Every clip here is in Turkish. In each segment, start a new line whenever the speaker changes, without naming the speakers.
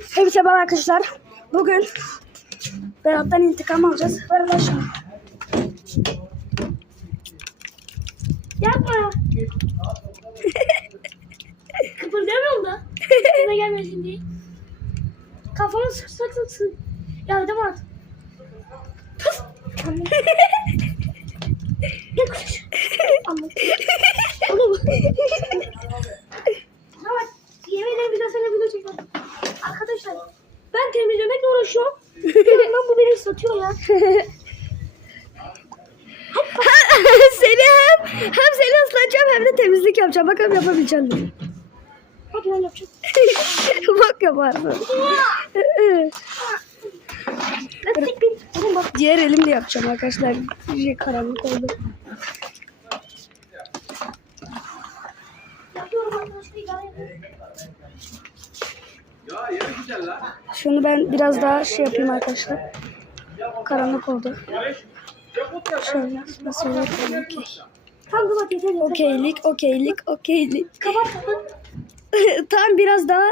Hepsi merhaba arkadaşlar. Bugün Berat'tan intikam alacağız. Ver lan şunu.
Yapma. Kıpırdamıyorum da. Buna gelmesin diye. Kafamı sıksak sıksın. Yardım at. Pıs. Gel kuş. Oğlum. Tamam. Yemin ederim bir daha sana video çekelim. Arkadaşlar ben temizlemekle uğraşıyorum. Bir yandan bu beni satıyor ya.
seni hem, hem seni ıslatacağım hem de temizlik yapacağım. Bakalım yapabileceğim mi?
Hadi ben yapacağım.
Bak yaparsın.
Bir. Bak.
Diğer elimle yapacağım arkadaşlar. Şey karanlık oldu.
Yapıyorum arkadaşlar.
Şunu ben biraz daha şey yapayım arkadaşlar. Karanlık oldu. Şöyle nasıl olur? Okey. Okeylik, okeylik, okeylik. Tam biraz daha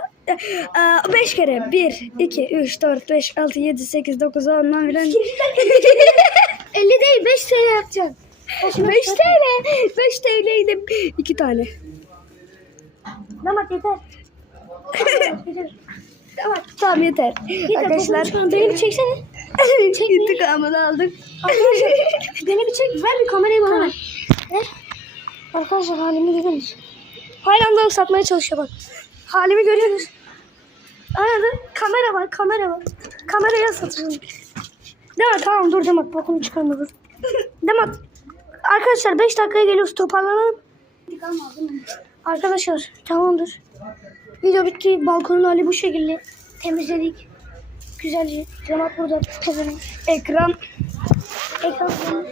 5 kere 1 2 3 4 5 6 7 8 9 10 11 12
50 değil 5 TL yapacaksın.
5 TL 5 TL'ydi 2 tane.
Damat yeter.
Tamam yeter.
Yeter.
Arkadaşlar
beni bir çeksene.
intikamını aldık.
Arkadaşlar beni bir çek. Ver bir kamerayı bana ver. Ver. Arkadaşlar halimi görüyor musun? Hala da satmaya çalışıyor bak. Halimi görüyorsunuz. Arada kamera var, kamera var. Kameraya satıyorum. Demet tamam dur Demet bokunu çıkarma dur. Demet arkadaşlar 5 dakikaya geliyoruz toparlanalım. Arkadaşlar tamamdır. Video bitti. Balkonun hali bu şekilde. Temizledik. Güzelce. Cevap burada. Ekran.
Ekran.